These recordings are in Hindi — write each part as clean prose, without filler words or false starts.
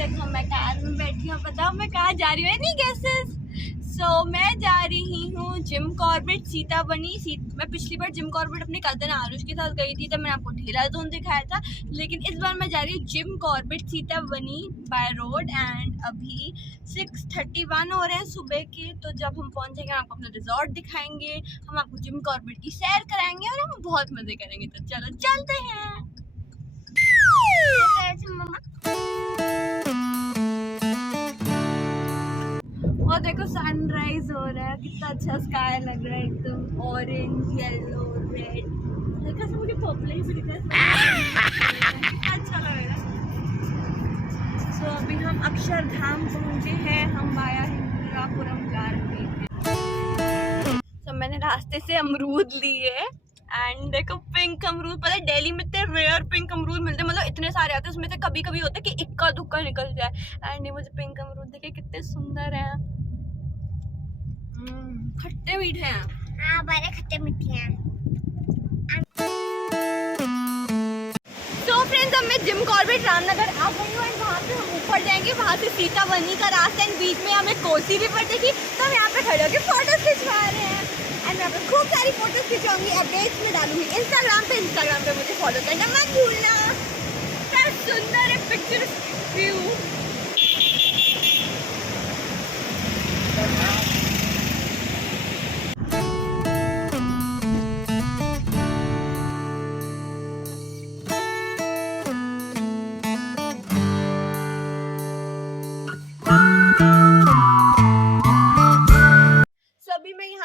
देखो मैं कार में बैठी हूँ। बताओ मैं कहाँ जा रही हूँ? नहीं गेसेस। मैं जा रही हूँ जिम कॉर्बेट सीताबनी। मैं पिछली बार जिम कॉर्बेट अपने कजन आरुष के साथ गई थी, तब मैंने आपको ठेला जोन दिखाया था। लेकिन इस बार मैं जा रही हूँ Jim Corbett Sitabani by road. And अभी 6:31 हो रहे हैं सुबह के। तो जब हम पहुँचेंगे आपको अपना रिजॉर्ट दिखाएंगे, हम आपको जिम कॉर्बेट की सैर कराएंगे और हम बहुत मजे करेंगे। तो चलो चलते हैं। और देखो सनराइज हो रहा है, कितना अच्छा स्काई लग रहा है, एकदम ऑरेंज येलो रेड। देखा सब मुझे पर्पल ही दिख रहा है, अच्छा लग रहा है। अभी हम अक्षरधाम पहुंचे हैं, हम वाया हिंदुरापुरम जा रहे हैं। मैंने रास्ते से अमरूद लिए एंड देखो पिंक अमरूद। पता है दिल्ली में इतने रेयर पिंक अमरूद मिलते हैं, मतलब इतने सारे आते हैं, उसमें से कभी कभी होता है कि इक्का दुक्का निकल जाए। एंड ये मुझे पिंक अमरूद देखे कितने सुंदर हैं, खट्टे मीठे हैं। हाँ बड़े खट्टे मीठे हैं। तो फ्रेंड्स अब मैं जिम कॉर्बेट रामनगर आ गई हूँ। वहाँ पे हम ऊपर जाएंगे, वहाँ से सीताबनी का रास्ता एंड बीच में हमें कोसी रिवर देखी। तो हम यहाँ पे खड़े होकर फोटो खिंचवा रहे हैं एंड यहाँ पे खूब सारी फोटोज खिंचवाऊंगी, अपडेट्स में डालूंगी इंस्टाग्राम पे मुझे फॉलो करना मत भूलना। क्या सुंदर है पिक्चर व्यू।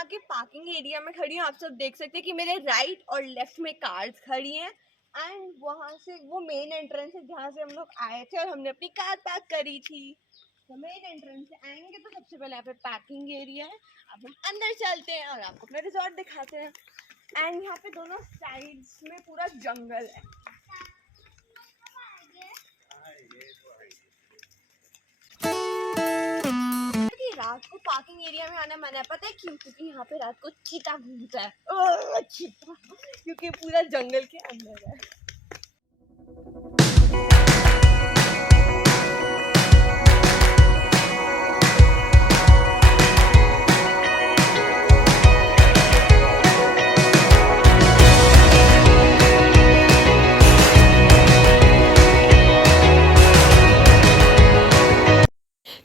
के पार्किंग एरिया में खड़ी हूँ। आप सब देख सकते हैं कि मेरे राइट और लेफ्ट में कार्स खड़ी हैं एंड वहाँ से वो मेन एंट्रेंस है जहाँ से हम लोग आए थे और हमने अपनी कार पार्क करी थी। तो मेन एंट्रेंस से आएंगे तो सबसे पहले यहाँ पे पार्किंग एरिया है। अब हम अंदर चलते हैं और आपको अपना रिजॉर्ट दिखाते हैं। एंड यहाँ पे दोनों साइड्स में पूरा जंगल है। रात को पार्किंग एरिया में आना मना है, पता है क्यों? क्योंकि यहाँ पे रात को चीता घूमता है। चीता, क्योंकि पूरा जंगल के अंदर है।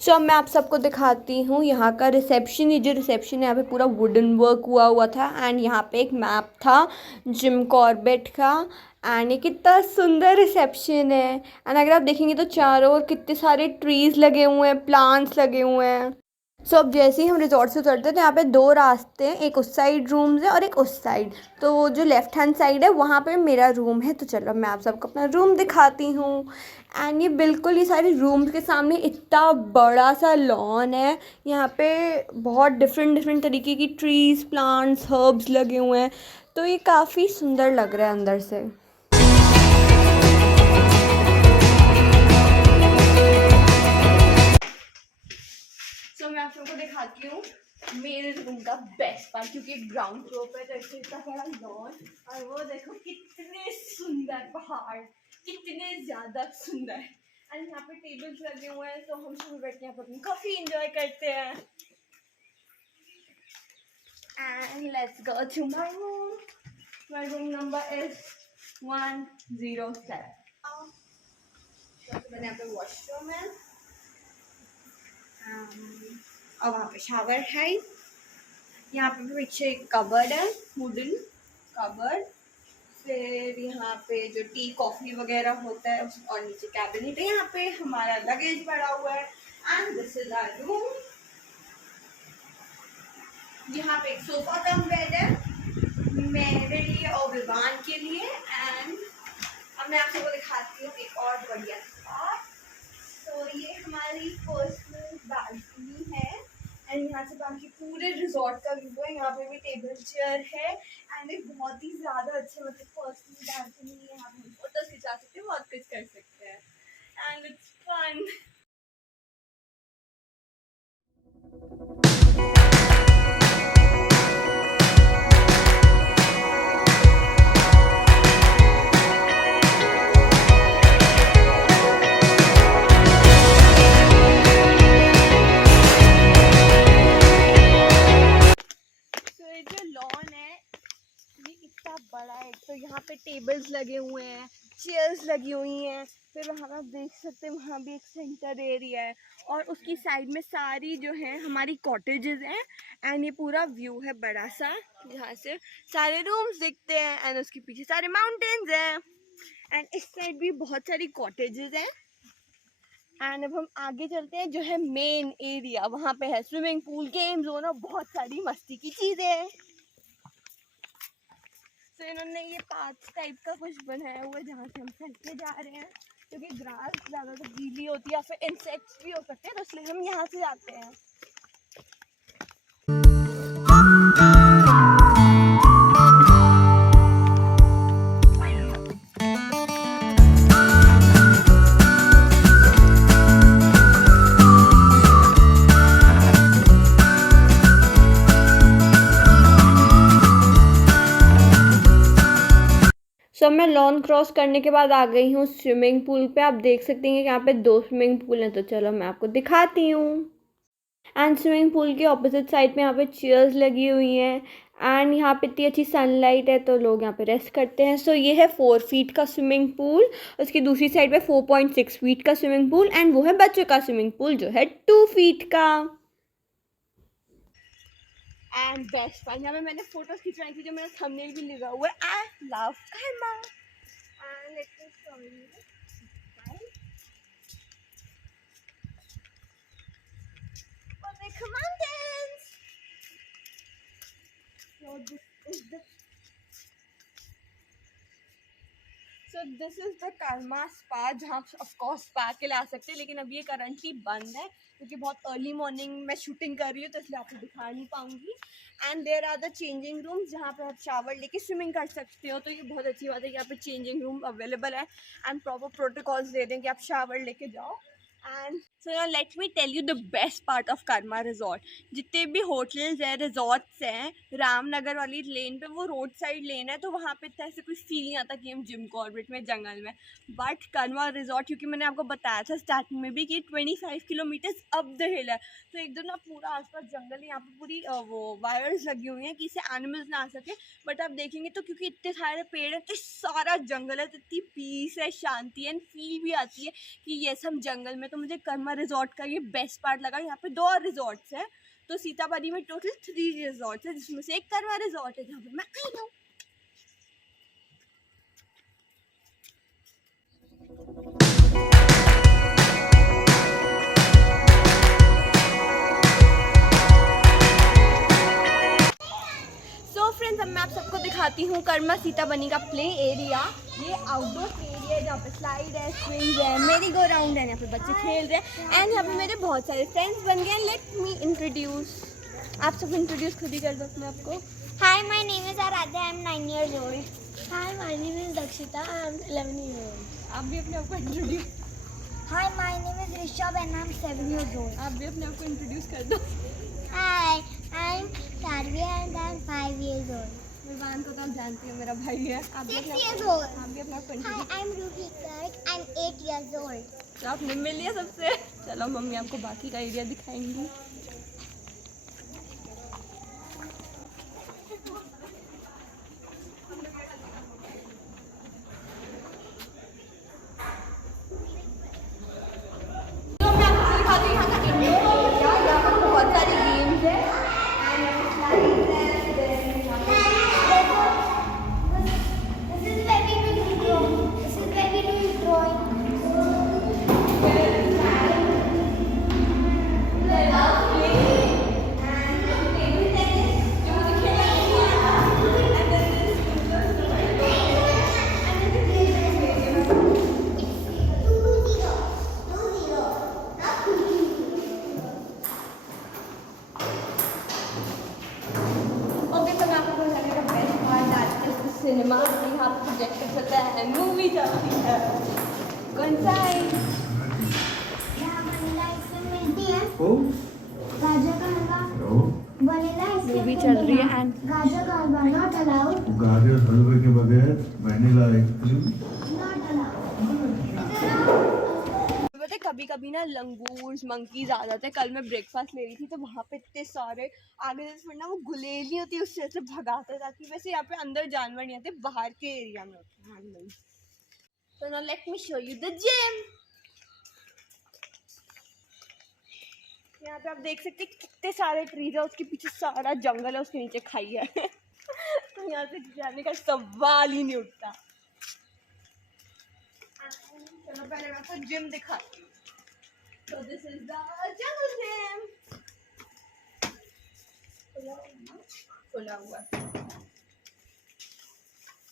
सो अब मैं आप सबको दिखाती हूँ यहाँ का रिसेप्शन। ये जो रिसेप्शन है यहाँ पे पूरा वुडन वर्क हुआ था एंड यहाँ पे एक मैप था जिम कॉर्बेट का। एंड ये कितना सुंदर रिसेप्शन है। एंड अगर आप देखेंगे तो चारों ओर कितने सारे ट्रीज लगे हुए हैं, प्लांट्स लगे हुए हैं। सो अब जैसे ही हम रिजॉर्ट से उतरते हैं तो यहाँ पे दो रास्ते हैं, एक उस साइड रूम्स है और एक उस साइड। तो वो जो लेफ्ट हैंड साइड है वहाँ पे मेरा रूम है। तो चलो मैं आप सबको अपना रूम दिखाती हूँ। एंड ये बिल्कुल ये सारे रूम्स के सामने इतना बड़ा सा लॉन है। यहाँ पे बहुत डिफरेंट तरीके की ट्रीज, प्लांट्स, हर्ब्स लगे हुए हैं। तो ये काफ़ी सुंदर लग रहा है अंदर से। मैं आप सबको दिखाती हूँ मेरे रूम का बेस्ट पार्ट, क्योंकि ग्राउंड फ्लोर पे तो इतना बड़ा लॉन और वो देखो कितने सुंदर पहाड़, कितने ज़्यादा सुंदर। एंड यहाँ पे टेबल्स लगे हुए हैं तो हम सब बैठ के यहाँ पर अपनी कॉफ़ी एंजॉय करते हैं। And let's go to my room. My room number is 107। मैंने यहाँ पे वॉशरूम है और वहाँ पे शावर है। यहाँ पे पीछे एक कबर्ड है, वुडन कबर्ड। फिर यहाँ पे जो टी कॉफ़ी वगैरह होता है और नीचे कैबिनेट है। यहाँ पे हमारा लगेज पड़ा हुआ है and this is our room. यहाँ पे एक सोफा कम बेड है मेरे लिए और विवान के लिए। एंड अब मैं आप सबको दिखाती हूँ एक और बढ़िया स्पॉट। तो ये हमारी पर्सनल बालकनी है एंड यहाँ से बाकी पूरे रिजॉर्ट का व्यू है। यहाँ पे भी टेबल चेयर है एंड एक बहुत ही ज़्यादा अच्छा मतलब पर्सनल बालकनी है। यहाँ पे फोटोज खिंचा सकते हैं, बहुत कुछ कर सकते हैं एंड इट्स फन। यहाँ पे टेबल्स लगे हुए हैं, चेयर्स लगी हुई हैं। फिर वहाँ आप देख सकते हैं वहाँ भी एक सेंटर एरिया है और उसकी साइड में सारी जो है हमारी कॉटेजेस हैं। एंड ये पूरा व्यू है बड़ा सा, जहाँ से सारे रूम्स दिखते हैं एंड उसके पीछे सारे माउंटेन्स हैं। एंड इस साइड भी बहुत सारी कॉटेजेस हैं। एंड अब हम आगे चलते हैं, जो है मेन एरिया, वहाँ पे है स्विमिंग पूल, गेम जोन और बहुत सारी मस्ती की चीज़ें। तो इन्होंने ये पाथ टाइप का कुछ बनाया हुआ है जहाँ से हम चल के जा रहे हैं, क्योंकि ग्रास ज़्यादा तो गीली होती है या फिर इंसेक्ट्स भी हो सकते हैं, तो इसलिए हम यहाँ से जाते हैं। सो मैं लॉन क्रॉस करने के बाद आ गई हूँ स्विमिंग पूल पे। आप देख सकते हैं कि यहाँ पे 2 स्विमिंग पूल हैं, तो चलो मैं आपको दिखाती हूँ। एंड स्विमिंग पूल के ऑपोजिट साइड में यहाँ पे चेयर्स लगी हुई हैं एंड यहाँ पे इतनी अच्छी सनलाइट है तो लोग यहाँ पे रेस्ट करते हैं। सो ये है 4 फीट का स्विमिंग पूल, उसकी दूसरी साइड पे 4.6 फीट का स्विमिंग पूल एंड वो है बच्चों का स्विमिंग पूल जो है 2 फीट का। एंड बेस्ट पार्ट, यहाँ पे मैंने फोटोज खिंचवाई थी जो मेरा थंबनेल भी लगा हुआ है, I love Karma. And let me show you the mountains. So this is the Karma spa, जहाँ आप ऑफ कोर्स स्पा के लिए आ सकते हैं, लेकिन अभी ये करंटली बंद है क्योंकि बहुत अर्ली मॉर्निंग में शूटिंग कर रही हूँ, तो इसलिए आपको दिखा नहीं पाऊंगी। And there are the changing rooms जहाँ पे आप शावर लेके स्विमिंग कर सकते हो, तो ये बहुत अच्छी बात है कि यहाँ पे चेंजिंग रूम अवेलेबल है एंड प्रॉपर प्रोटोकॉल्स दे दें कि आप शावर लेके जाओ। And so now let me tell you the best part of Karma resort. जितने भी होटल्स हैं, रिजॉर्ट्स हैं, रामनगर वाली लेन पे, वो रोड साइड लेन है, तो वहाँ पे इतना ऐसे कुछ फील नहीं आता कि हम जिम कॉर्बेट में जंगल में। बट कर्मा रिजॉर्ट, क्योंकि मैंने आपको बताया था स्टार्टिंग में भी कि 25 किलोमीटर्स अप द हिल है, तो एकदम ना पूरा आसपास जंगल है। यहाँ पे पूरी वो वायर्स लगी हुई हैं कि इससे एनिमल्स ना आ सके, बट आप देखेंगे तो क्योंकि इतने सारे पेड़ हैं, तो सारा जंगल है, तो इतनी पीस है, शांति है, फील भी आती है कि ये हम जंगल में। तो मुझे कर्मा रिजॉर्ट का ये बेस्ट पार्ट लगा। यहाँ पे 2 और रिजॉर्ट्स हैं, तो सीतामढ़ी में टोटल 3 रिजॉर्ट्स हैं, जिसमें से एक कर्मा रिजॉर्ट है जहाँ पे मैं आई हूँ। फ्रेंड्स, अब मैं आप सबको दिखाती हूँ कर्मा सीतामढ़ी का प्ले एरिया। ये आउटडोर एरिया है जहाँ पे स्लाइड है, स्विंग्स है, मेरी गो राउंड है, यहाँ पे बच्चे खेल रहे हैं एंड यहाँ पे मेरे बहुत सारे फ्रेंड्स बन गए हैं। लेट मी इंट्रोड्यूस, आप सब इंट्रोड्यूस खुद ही कर दो अपने आपको। Hi, my name is Aaradhya, I am 9 years old. Hi, my name is Dakshita, I am 11 years old. आप भी अपने आप को introduce. Hi, my name is Rishabh and I am 7 years old. आप भी अपने आप को इंट्रोड्यूस कर दो। Hi, I am Saarvi and I am 5 years old. Vivaan को तो आप जानती हो, मेरा भाई है। आप भी 6 years old. आप भी अपने आप को hi, introduce. I am Ruhi Garg, I am 8 years old. तो आपने मिल लिया सबसे। चलो मम्मी आपको बाकी का एरिया दिखाएंगी। सिनेमा यहाँ पर प्रोजेक्टर चलता है, मूवी चलती है। मूवी चल रही है एंड गाजर का हलवा नॉट अलाउड. गाजर हलवे के बगैर वनीला आइसक्रीम। कभी कभी ना लंगूर्स मंकीज आ जाते हैं। कल मैं ब्रेकफास्ट ले रही थी तो वहाँ पे इतने सारे आगे से ना वो गुलेली होती है उससे ऐसे भगाते ताकि वैसे यहाँ पे अंदर जानवर नहीं आते, बाहर के एरिया में होते हैं। तो now let me show you the gym. यहाँ पे आप देख सकते हैं कितने सारे ट्रीज है, उसके पीछे सारा जंगल है, उसके नीचे खाई है तो यहाँ से जाने का सवाल ही नहीं उठता। चलो पहले मैं आपको जिम दिखाती हूँ। So this is the jungle gym. खुला हुआ।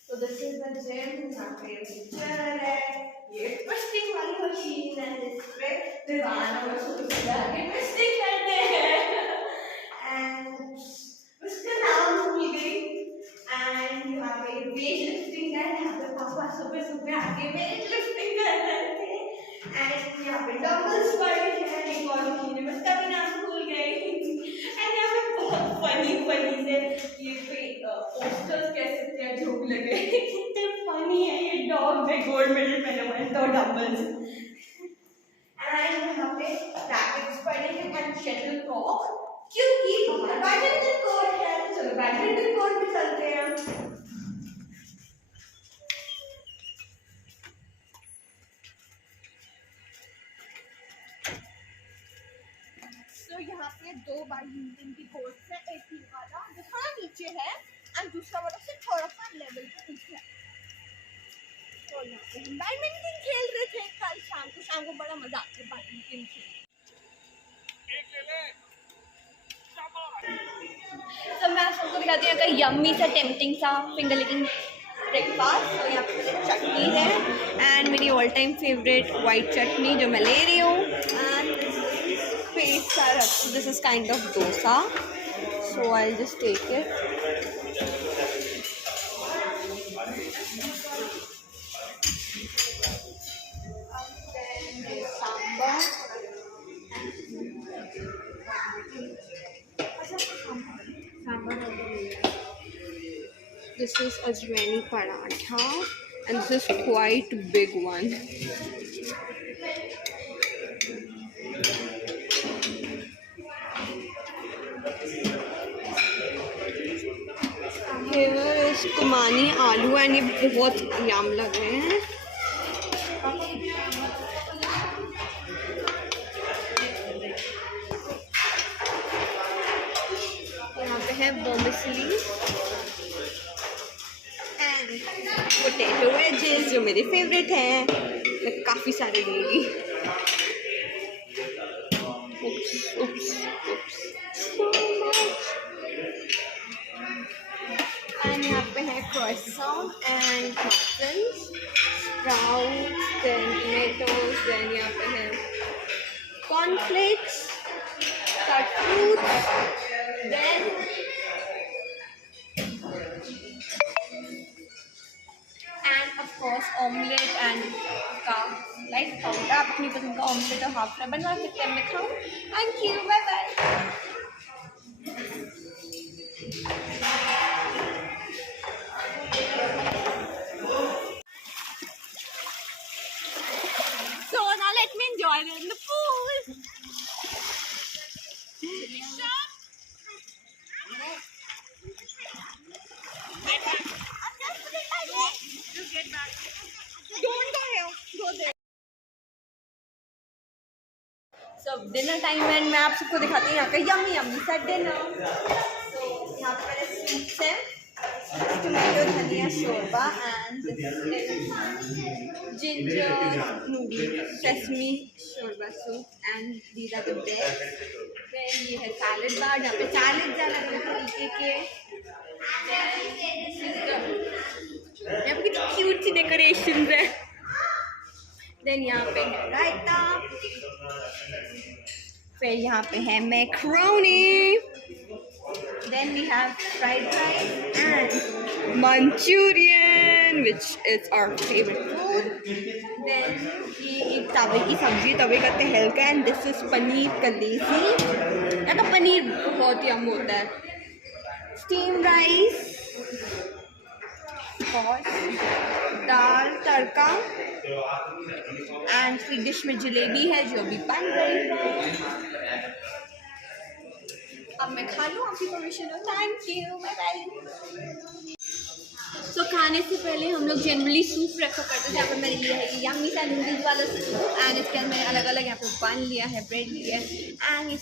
So this is the gym. यहाँ पे चेयर है, ये ट्विस्टिंग वाली मशीन है जिसपे दीवार में ट्विस्टिंग करते हैं and उसका नाम भूल गई। and यहाँ पे वेट लिफ्टिंग है, यहाँ पे पापा सुबह सुबह आके वेट लिफ्टिंग कर रहे थे। and यहाँ पे डंबल्स पड़े हैं, एक और मशीन है, मैं उसका भी नाम भूल गई। and यहाँ पे बहुत फनी से ये पोस्टर्स कह सकते हैं जो भी लगे कितने फनी है। ये डॉग है, गोल्ड मेडल पहने हुए हैं, 2 डंबल्स। एंड यहाँ पे रैकेट्स पड़े हैं एंड शटल कॉक, क्योंकि बाहर बैडमिंटन कोर्ट है। तो चलो बैडमिंटन कोर्ट में चलते हैं। तो यहाँ पे 2 बैडमिंटन की कोर्ट्स है, एक ही वाला जो थोड़ा नीचे है एंड दूसरा वाला से थोड़ा सा लेवल पे नीचे है। तो यहाँ पे हम बैडमिंटन खेल रहे थे कल शाम को बड़ा मजा आता है बैडमिंटन खेलने। तो मैं सबको दिखाती हूँ यहाँ का यम्मी सा टेम्पटिंग सा फिंगर लिकिंग ब्रेकफास्ट। तो यहाँ पे चटनी है एंड मेरी ऑल टाइम फेवरेट वाइट चटनी जो मैं ले रही हूँ। And this is kind of dosa, so I'll just take it. And then sambar. This is ajwaini paratha and this is quite big one. कुमानी आलू एंड ये बहुत यम लग रहे हैं। यहाँ पे है बोम्बिसली एंड पोटैटो वेजेस जो मेरे फेवरेट हैं, मैं काफ़ी सारे लूँगी। एंड यहाँ पे है croissant and muffins, sprouts, then tomatoes, then यहाँ पे है cornflakes, cut fruits, then and of course omelette and का लाइट खाऊंगा। आप अपनी पसंद का ऑमलेट और हाफ फ्राई बनवा सकते हैं, मैं खाऊँ। Thank you, bye bye. So now let me enjoy it in the pool. Just get back. Don't go here. Go there. So dinner time and मैं आप सबको दिखाती हूँ यहाँ का यम्मी सा डिनर। So यहाँ पे मेरे स्वीट्स हैं, टोमेटो धनिया शोरबा and ginger noodle sesame shorba soup and these are the best. Then ये है salad bar, जहाँ पे salads अलग अलग तरीके के। यहाँ पे कितनी क्यूट सी डेकोरेशंस है। देन यहाँ पे है रायता, फिर यहाँ पे है macaroni, then we have fried rice and Manchurian which is our favorite food. Then ये एक तवे की सब्जी, तवे का तेल का, and this is पनीर कलेजी। यहाँ का पनीर बहुत यम होता है। स्टीम राइस और दाल तड़का एंड स्वीट डिश में जलेबी है जो भी बन रही है। अब मैं खा लूँ, आपकी परमिशन हो? Thank you, bye bye. तो खाने से पहले हम लोग जनरली सूप प्रेफर करते थे। यहाँ पर मैंने लिया है ये यम्मी सा नूडल्स वाला सूप एंड इसके अंदर मैंने अलग अलग यहाँ पे बन लिया है, ब्रेड लिया है एंड ये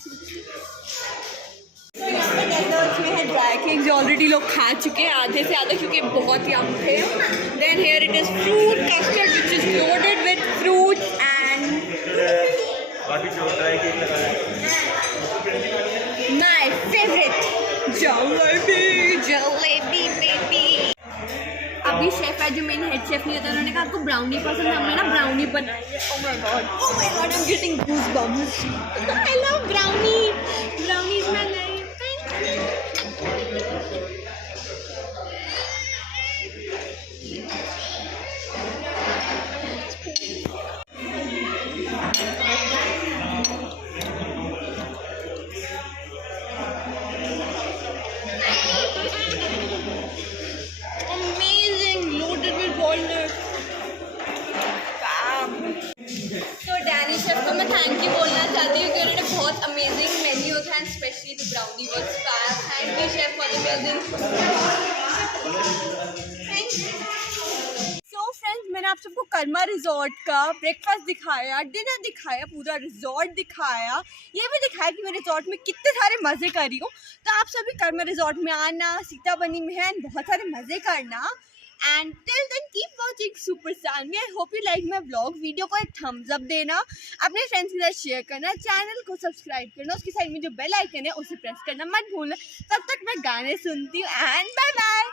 तो यहाँ पे डेजर्ट्स में है ड्राई केक जो ऑलरेडी लोग खा चुके हैं आधे से आधा क्योंकि बहुत यम थे। Then here it is fruit custard which is loaded with fruit and my favourite jalebi jalebi baby. अभी शेफ है जो मेन हेड शेफ नहीं होता, उन्होंने कहा आपको ब्राउनी पसंद है, हमने ना ब्राउनी बनाई है। Oh my God I am getting goosebumps. I love brownie, brownie is my life. Amazing, loaded with walnuts. तो डैनी शेफ को मैं थैंक यू बोलना चाहती हूँ कि उन्होंने बहुत अमेजिंग मेन्यू था and specially the brownie was fire. Thank you chef for the amazing. So friends, मैंने आप सबको कर्मा रिजॉर्ट का ब्रेकफास्ट दिखाया, डिनर दिखाया, पूरा रिजॉर्ट दिखाया, ये भी दिखाया कि मैं रिजॉर्ट में कितने सारे मज़े कर रही हूँ। तो आप सभी कर्मा रिजॉर्ट में आना, सीताबनी में है, बहुत सारे मज़े करना। And till then keep watching Superstar Me. I hope you like my vlog. Video को एक थम्स अप देना, अपने फ्रेंड्स के साथ शेयर करना, चैनल को सब्सक्राइब करना, उसकी साइड में जो बेल आइकन है उसे प्रेस करना मत भूलना। तब तक मैं गाने सुनती हूँ एंड बाय बाय।